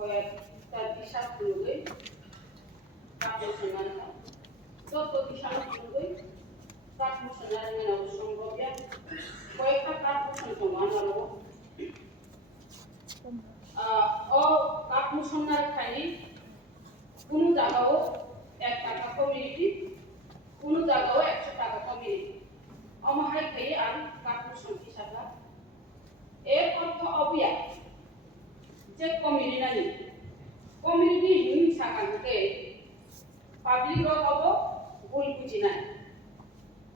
কয়েকটা দিশা খুলবে কাপুসনার যত দিশা খুলবে কাপুসনার মেনা সম্ভব কয়েকটা কাপুসন সমানলো ও কাপুসনার খালি কোন জায়গাও 1 টাকা কমিউনিটি কোন জায়গাও 100 টাকা কমিউনিটি অমহাই খাই আর কাপুসন হিসাবে এর অর্থ অবিয়া যে কমিউনিটি হিংসা কানকে পাবলিক অব ভুল বুঝি নাই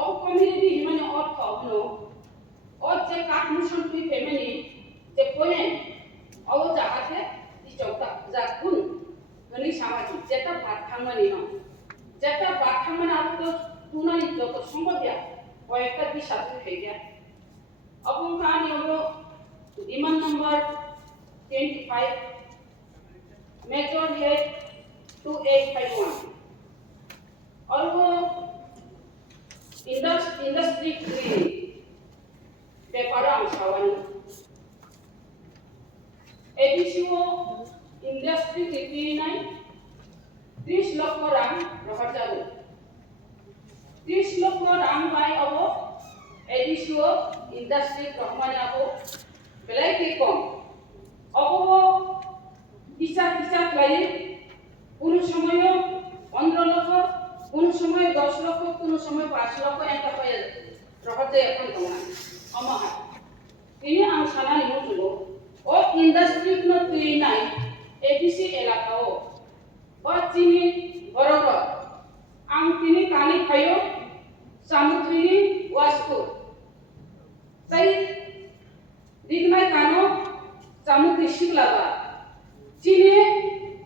অব কমিউনিটি মানে অর্থ হলো ও যে কাটমুশন তুই ফ্যামিলি যে পয়েন্ট ও যাহাতে দিচকটা যাকুন মানে সামাজিক যেটা বাথামানি ন যেটা বাথামানি আর তো তুনানি যত সম্ভবয়া কয়েকটা দিশা হয়ে যায় এবং কানি হলো ডিমান্ড নাম্বার 25 Major Head 2851 और वो industry cleaning Debbarma Shawani एडिशियो industry cleaning 30 লক্ষ রাং রহর যাবে 30 লক্ষ রাং বাই অবো एडिशियो industry রহমানে আবো বেলাই কি কম অবো হিসাব লাগে কোন সময় 15 লক্ষ কোন সময় 10 লক্ষ কোন সময় 5 লক্ষ একটা পায় রহতে এখন তোমার অমহা তিনি আম সানানি মুজুলো ও ইন্ডাস্ট্রি ন তুই নাই এবিসি এলাকাও ও চিনি বড় আম তিনি কানি খায়ো সামুদ্রিনী ওয়াসকো তাই দিগমাই কানো সামুদ্রি শিকলাবা চীনে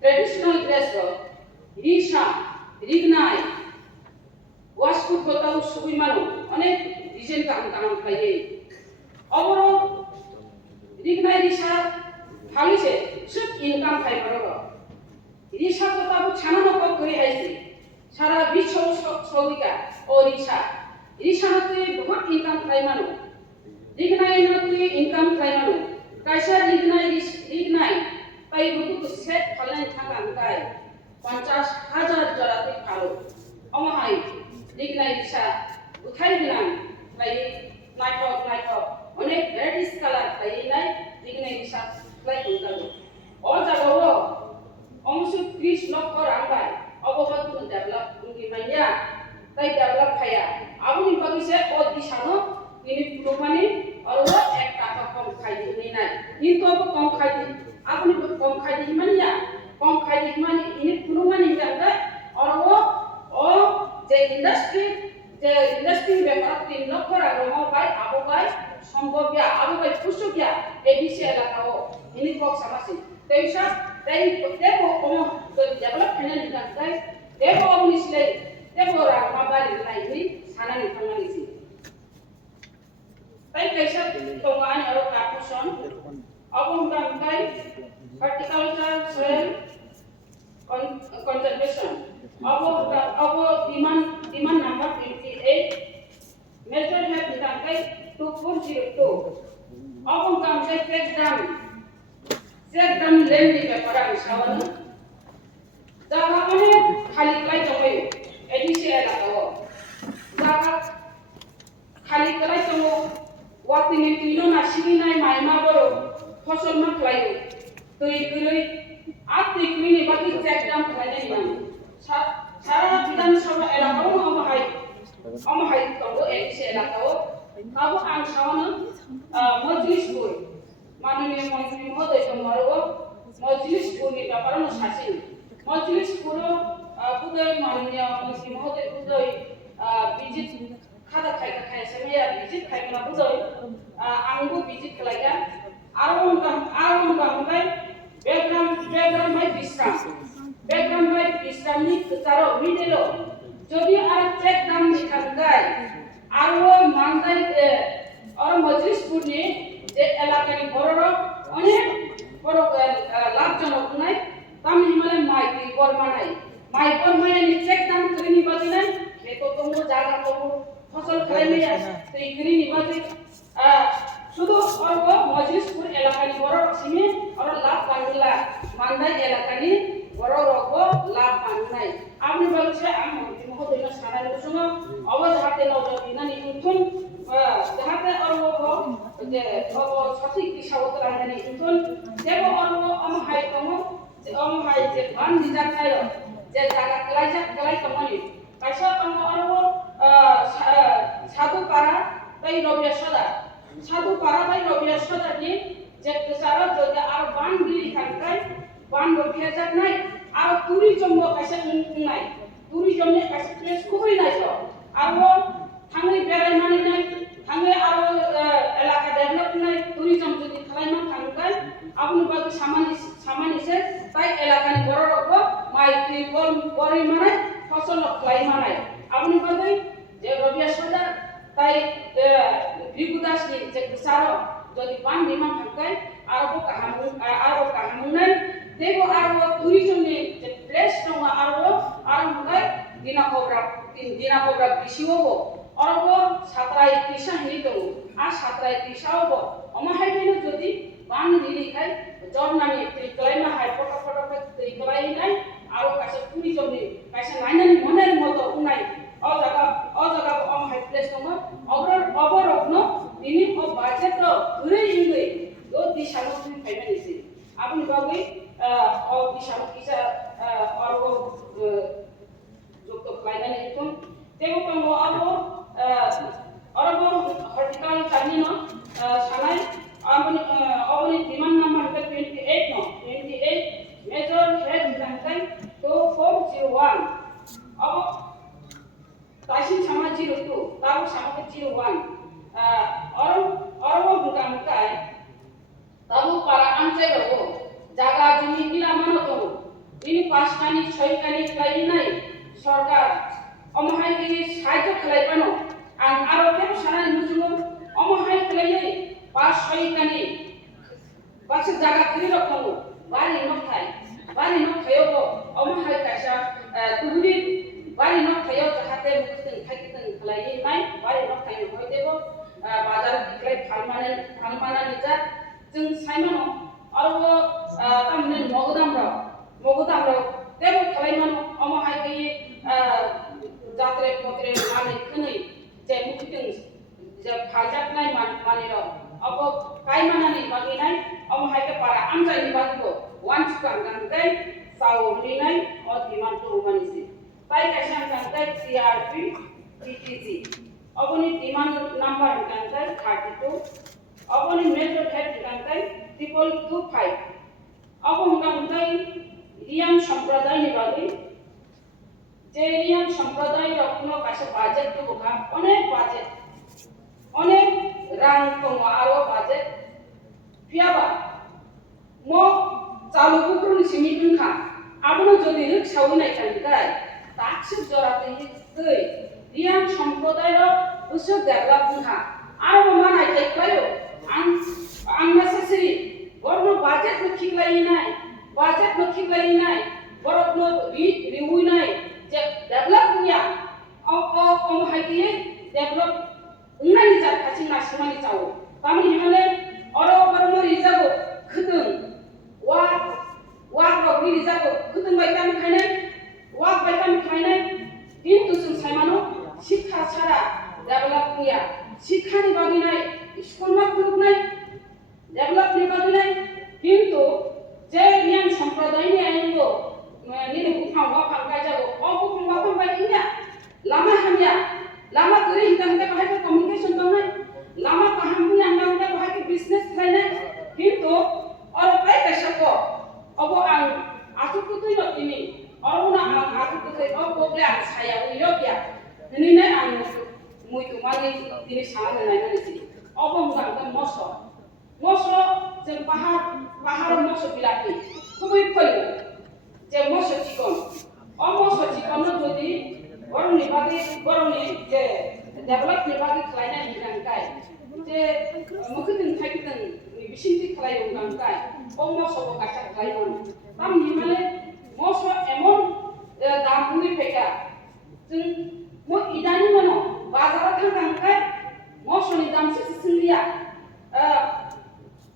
ট্রেডিশনাল ড্রেস রিশা রিগনাই ওয়াসকো কোতাও সুবিমানো অনেক ডিজাইন কাম খাইয়ে অবর রিগনাই রিশা খালিছে সব ইনকাম খাই পারো রিশা কোতাও ছানানো করে আইছে সারা বিশ্ব সৌদিকা ও রিশা নতে বহুত ইনকাম খাই মানো রিগনাই নতে ইনকাম খাই মানো কাইসা রিগনাই তাই বুকু সেট ফলান থাকা আমকাই 50,000 জরাতে ভালো অমহাই রিগনাই রিশা উঠাই দিলাম তাই নাইটক অনেক ভ্যারাইটিস কালার তাই নাই রিগনাই রিশা ফ্লাই করতালো ও জাগাও অংশ 30 লক্ষ রাংবাই অবগত ডেভেলপ উনি মাইয়া তাই ডেভেলপ খায়া আবুনি বাগিছে ও দিশানো তিনি পুরোমানি আর 1 টাকা কম খাই দিই নাই কিন্তু অব কম খাই দিই আপনি কম খাই দিই মানিয়া কম খাই দিই মানে ইনি পুরোমানি জানতে আর ও যে ইন্ডাস্ট্রি ব্যাপার 3 লক্ষ রাগো বাই আবু বাই সম্ভবয়া আবু বাই পুষ্টিয়া এবিসি এলাকাও ইনি কক সামাসি তেইসা তাই দেবো ও ডেভেলপ ফাইনাল জানতে দেবো অবনিসলে দেবো রাগমাবারি লাইনি সানানি থামানিসি তাই কাইসা তোগান আর কাপুশন অবং গামতাই horticulture soil conservation abo demand number 28 major head nitankai 2402 abo kamkai check dam land ni bepara isawani jaga mane khali kai jomai edisi elakao jaga khali kai jomo watini tilo na sini nai maima boro ফসল না খাইও তুই কইলই আর তুই কইনি বাকি check দাম খাই নাই না সারা বিধানসভা এলাকাও অমহাই তো এসে এলাকাও তাও আং সাওনা মজলিস বই মাননীয় মন্ত্রী মহোদয় তোমারও মজলিস বই ব্যাপারও শাসিন মজলিস পুরো উদয় মাননীয় মন্ত্রী মহোদয় উদয় বিজিত খাদা খাই সেমিয়া বিজিত খাইনা উদয় আংবো বিজিত খাইয়া आरोन बाय बैकग्राउंड बाय विश्राम नि तारो मिडेलो যদি আর চেক দাম নিখানগাই আর ও মানদাই আর মজলিস পুরনি যে এলাকানি বড় অনেক বড় লাভজনক নাই তাম হিমালয় মাই বর্মায় নি চেক দাম করে নিবাদি নাই খেতো তো জায়গা তো ফসল খাইলে সেই করে নিবাদি শুধু অর্গ মজলিসপুর এলাকানি বড় সিমে আর লাভ Bangla মানদাই amo hai tongo je amo hai je ban dijak nayo je jaga kelai tongoni kaisa tongo amo sadu para bai robya soda ni je kesara jodi ar ban dili kankai ban bo phejak nai ar tourism bo kaisa nai tourism ni kaisa place খুবই নাই তো aro thangai berai mani nai thangai aro elaka develop nai tourism jodi khalaiman thangkai abuni bagi samani se tai elaka ni boro rokbo mai tibol bori manai ফসল khlai manai abuni bagi je robya soda tai bigudas ni je kesaro jodi ban dimang thangkai aro kahamun nai debo aro tourism ni je place dong aro mugai dina kobra bisiwobo aro satrai tisa hini dong satrai tisa obo oma haibeno jodi ban dili khai job nami triklai ma hai photo triklai nai aro kaisa tourism ni kaisa nainani moner moto unai o jaga oma hai place dong oborokno ini o budget ro gurei ingei do disano tui payment abuni bagwi o disano kisa aro jokto klainani ikon tebo pango abo horticulture chani no sanai abuni demand number 28 no 28 major head rankai to 401 abo tasin sama 02 taru sama 01 oro bukan kai tabu para anjay rogo jaga jumi gila mano to ini paskani soikani klai nai সরকার অমহাই কি সাহায্য খেলাই পানো আর কেউ সারাই মুজুম অমহাই খেলাই পাঁচ সৈকানি পাঁচের জায়গা কিনে রকম বাড়ি নথায়ও অমহাই কাইসা তুহুরি বাড়ি নথায়ও যাহাতে মুখতেন থাইতেন খেলাই নাই বাড়ি নথায় হই দেব বাজার বিক্রয় ফালমানা নিজা जों साइमानो आरो तामने मगदामरो देबो खालायमानो अमहाय गई जात्रे पत्रे माने खनै जे मुखिदों जे फाजाकनाय मानिरो अब कायमानानि बागिनाय अमहाय के पारा आमजायनि बागिबो वान सुकां गानकै सावलिनाय अ दिमान तुरुमानिसि ताइ कायसा गानकै सीआरपी टीटीसी अबनि दिमान नाम्बार गानकै 32 अबनि मेजर हेड गानकै 2525 अब गानकै रियान সম্প্রদায়नि बागै যে রিয়ান সম্প্রদায় রকম কাছে বাজেট তো বোকা অনেক রাং দङ আরো বাজেট ফিয়াবা মো চালু গুরুনি সিমি দুখা আবনো যদি রিক সাউনাই কানকাই তাকসি জরাতে গই রিয়ান সম্প্রদায় উসো ডেভেলপ দুখা আরো মানাই থাইকায়ো আননেসেসারি বড় বাজেট নখিলাই নাই বড় রিউই নাই যে ডেভেলপ নিয়া অম হাইকিয়ে ডেভেলপ উন্নয়ন যা কাছে না সমানি চাও তামি হিমালে অরো রিজাগো খদং ওয়া রগনি রিজাগো খদং বাইকামি খাইনাই কিন্তু जों साइमानो শিক্ষা ছাড়া ডেভেলপ নিয়া শিক্ষানি বাগি নাই স্কুল মা খুলনাই ডেভেলপ নি বাগি নাই কিন্তু যে রিয়ান সম্প্রদায়নি আইনগো নিনে বুফাংवा फांगाय जागो अ बुफांवा फांबाय इया लामा हामिया लामा गरे हिदांते बाहाय कम्युनिकेशन दंनाय लामा काहामनि आंगांते बाहाय बिजनेस खालायनाय किन्तु अर बाय कायसाको अब आं आथुकुतै नतिनि अरुना आं आथुकुतै अ बगले आं साया उयो गया निने आं मुइतुमानि दिनि साना नायनानैसि अब मुगांते मसो जों पाहाड़ मसो बिलाति खुबै फैयो যে মসো চিকন অমসো চিকন যদি গরমনি যে ডেভেলপ নিবাগে খালাইনা হিগাंकाय যে মুখদিন থাইতেন বিশিন্তি খালাইও गांकाय অমসো কাটা খালাইমন তাম হিমালে মসো এমন দামনি পেকা जों মো ইদানি মনো বাজারে থাকাंकाय মসোনি দাম সিসিলিয়া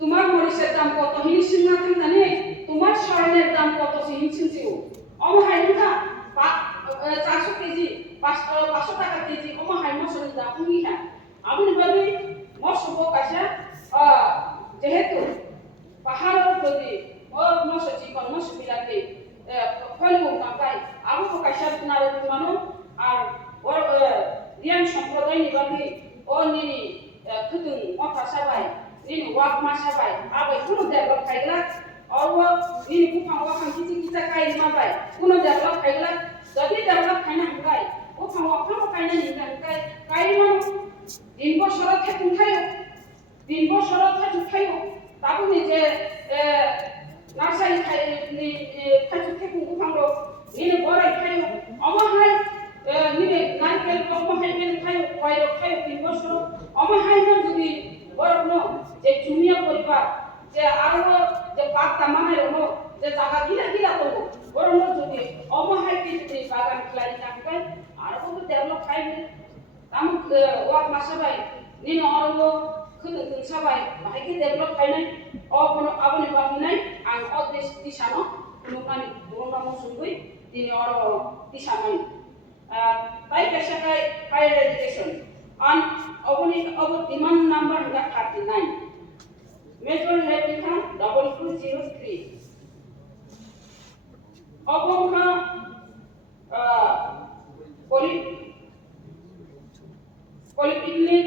তোমার মরিচের দাম কত হিনি সিংনা থাকানি তোমার স্বর্ণের দাম kai ma bai kuno develop kaila jadi develop kaina Hamkrai o phang kaina ni Hamkrai kai ma din bosor thekun thayo din bosor thaju thayo tabu ni je nursery খাই খাইছু থেকে গুফাংলো নিনে বড়াই খাইও অমহাই নিনে নারকেল অমহাই মেন খাইও কয়রো খাইও 3 বছর অমহাই না যদি বড় যে জুনিয়া পরিবার যে আরো যে পাতা মানায় নো যে জায়গা গিলা গিলা তো বড় যদি অমহাই কি যদি বাগান খিলাই থাকবে আর তো ডেভেলপ খাইবে তাম ওয়াক মাসাবাই নিনে অরো খুদ সাবাই ভাইকে ডেভেলপ খাইনাই অবন আবনে বাবনাই আং অদেশ দিশানো নুকানি বরনামো সুন্দই দিনে অর দিশামাই তাই পেশাকাই হায়ার এডুকেশন অন অবনি অব ডিমান্ড নাম্বার 39 মেজর হেড লিখা 2203 অবংখা পলিটেকনিক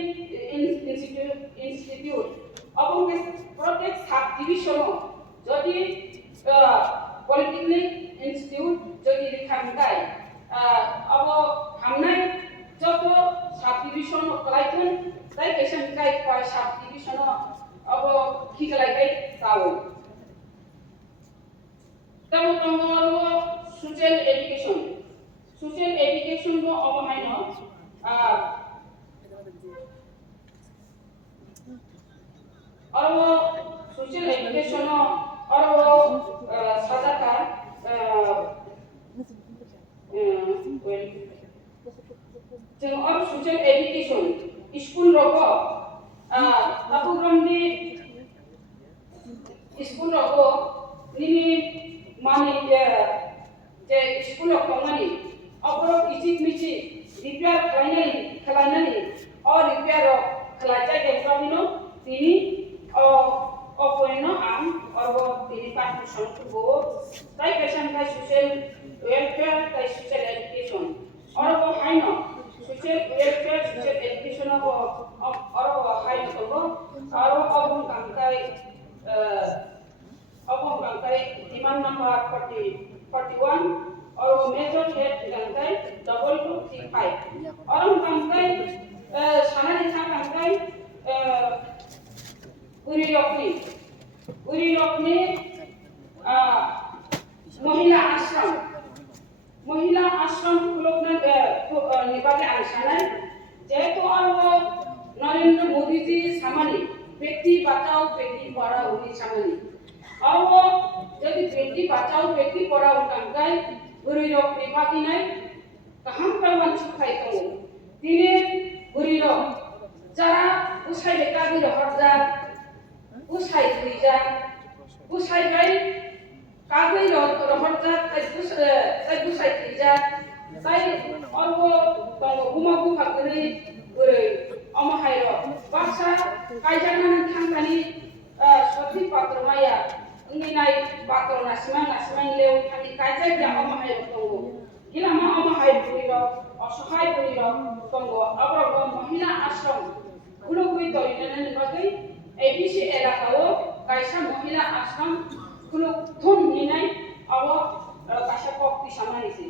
ইনস্টিটিউট এবং প্রত্যেক সাব ডিভিশন যদি পলিটেকনিক ইনস্টিটিউট যদি লিখামগাই अब हमनाय যত সাব ডিভিশন কলাইছেন তাই পেশানগাই কয় সাব ডিভিশন अब খিকলাইগাই তাও তবে তোমার সোশ্যাল এডুকেশন নো অবহাইন और वो सोशल एजुकेशन और वो सदाका जो और सोशल एजुकेशन स्कूल रगो तापुग्रामनि स्कूल रगो निनि माने जे स्कूल रगमानि अबरो किचिक मिचि रिपेयर खालायनानै और रिपेयर खालायजाय गेमफ्रामिनो तिनि অপরিণ আম অর্ব তিনি পাঠ্যক্রম করব তাই পেশান তাই সোশ্যাল ওয়েলফেয়ার তাই সোশ্যাল এডুকেশন অর্ব হাইন সোশ্যাল ওয়েলফেয়ার সোশ্যাল এডুকেশন অর্ব হাইন করব আর অবন কাঙ্কাই ডিমান্ড নাম্বার 41 অর্ব মেজর হেড কাঙ্কাই 2235 অরম কাঙ্কাই সানানি কাঙ্কাই उरी रखनी महिला आश्रम खुलना निबागे आंसानाय जेहेतु आरो नरेंद्र मोदी जी सामानी बेटी बचाओ बेटी पढ़ाओ नि सामानी आरो यदि बेटी बचाओ बेटी पढ़ाओ कांगाय उरी रखनी बाकिनाय काहाम कालवान सुखाय तो दिने उरी रख যারা উসাই লেকাবি রহরজা উসাই থইজা উসাই গাই কাগৈ রহরজা তাই উসাই থইজা তাই অল্প গুমাগু ফাকনি ওরে অমহাইর বাসা কাইজানান থাংকানি সতি পাত্র মায়া ইংনাই পাত্র নাসিমান লেও থাকি কাইজাগ্লা অমহাইর তঙ্গ গিলামা অমহাইর বুড়ির অসহায় বুড়ির তঙ্গ আবার মহিলা আশ্রম গুলোগুই তৈরিনানের বাগৈ এবিসি এলাকাও কাইসা মহিলা আশ্রম গুলো ধন নিনাই আব কাইসা পক্তি সামানিছে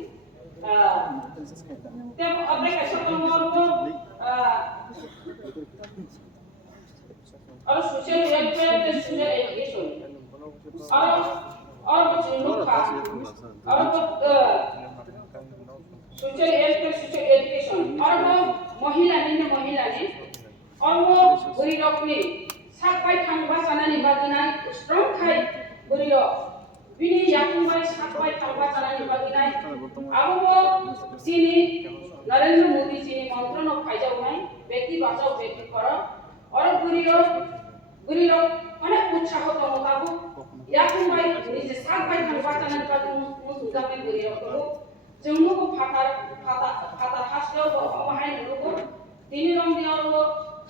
তেম আবে কাইসা তঙ্গরব আর সোশ্যাল ওয়েলফেয়ার সোশ্যাল এডুকেশন আর বচনুখা আর सोशल वेलफेयर सोशल एजुकेशन और महिला ने और बुरी रखनी साकबाय थांबा जानानै बागिना स्ट्रंग खाय बुरी रख बिनि याकुंबाय साकबाय थांबा जानानै बागिनाय आबो जिनि नरेंद्र मोदी जी मंत्रन फायजावनाय बेटी बचाओ बेटी पढ़ाओ और बुरी रख अनेक उत्साह दङबाबो याकुंबाय निजे साकबाय थांबा जानानै बागिना मुजुगामे बुरी रख जोंनो फाता हास्टेल अमहाय नुगो दिनि रंग दियारो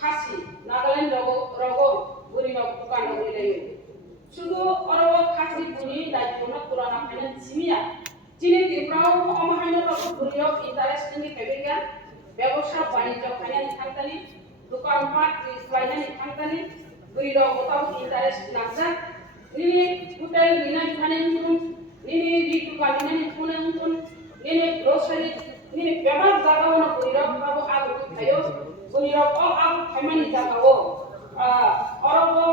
खासि नागालैंड रगो बुरी रग दुकान होइलायो सुदु अरव खासि बुनी दायित्वना पुराना फाइनेंस सिमिया जिनि तिब्राव अमहाय रगो बुरी रग इंटरेस्टिंग फेबिगा व्यवसाय वाणिज्य फाइनेंस थांतानि दुकान पाट फाइनेंस थांतानि बुरी रग गोताव इंटरेस्ट नाजा निनि होटेल निनाय फाइनेंस निनि palinani pun ini grocery ini bebas jaga wana burirok kabo agu kayo burirok agu kemani jaga wo orobo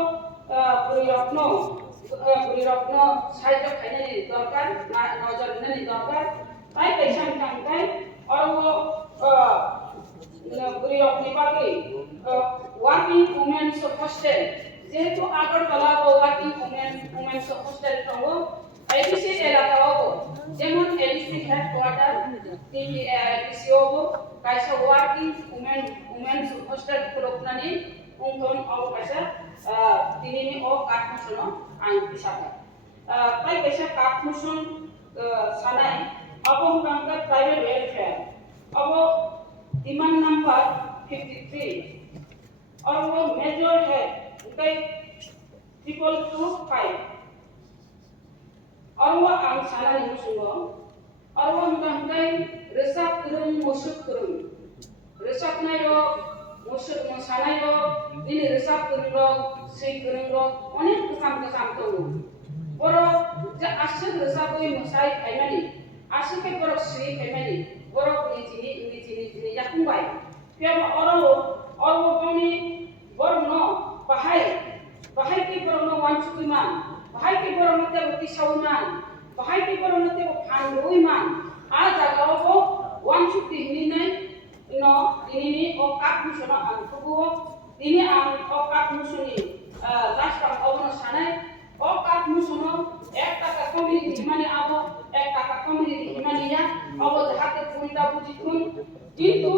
burirok no sahaja kainani dorkar nozar nani dorkar tai pesan tangkai orobo burirok ni Bagwi working women's hostel যেহেতু Agartala working women's hostel সঙ্গ ADC এলাকা হবো যেমন ADC headquarter ADC হবো কাইসা working women's hostel খুলকনানি উংথন of কাইসা দিনিনি ও কাঠমোশন আং পিসাকা তাই কাইসা কাঠমোশন সানাই অবো হুকাঙ্কা private welfare অবো demand number 53 और वो मेजर है उनका 225 और वो आंसाना नहीं सुनो और वो उनका रेसाप करूं मुसुक करूं रेसाप नहीं रो मुसुक मसाना रो ini रेसाप करूं रो सी करूं रो अनेक kesam तो बरो जा आशक रेसाप कोई मसाई खाइमानी आशक के बरो सी खाइमानी बरो निजिनी याकुंबाई फिर और वो कौनी बरनो bahai ke borono wansukiman bahai ke borono te kisauman bahai ke borono te phanduiman a jaga o wansukti hinai no ini o katmusona antugo ini ang o katmusoni last time obono sanai o katmusono 1 টাকা কমিয়ে হিমানি আবো 1 টাকা কমিয়ে Himani ya obo jahate punta bujikun কিন্তু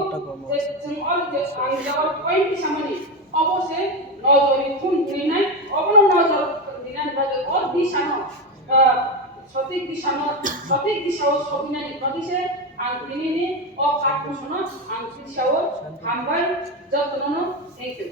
जों अल जे आं Jawar point सामने অবশ্যই নজরে খুন দিনাই অবন নজর দিনাই বাজে ও দিশানো সঠিক দিশাও সবিনানি প্রদিশে আং দিনিনি ও কাটুসনো আং দিশাও হামবাই যতননো থ্যাংক ইউ